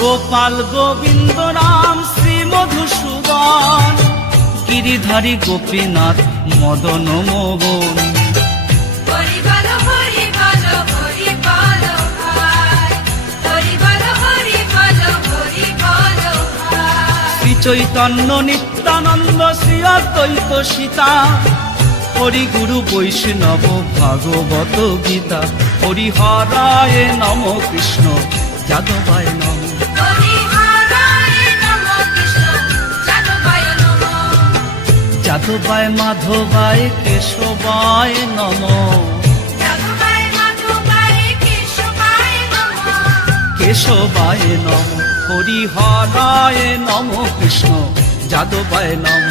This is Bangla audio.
গোপাল গোবিন্দ রাম শ্রী মধুসূদন, গিরিধারী গোপীনাথ মদন মোহন। শ্রী চৈতন্য নিত্যানন্দ শ্রী অদ্বৈত সীতা, হরি গুরু বৈষ্ণব ভাগবত গীতা। হরি হরায় নম কৃষ্ণ যাদবায় নম। যাদবায় মাধবায় কেশবায় নম। কেশবায় নম। হরি হরায় নম কৃষ্ণ যাদবায় নম।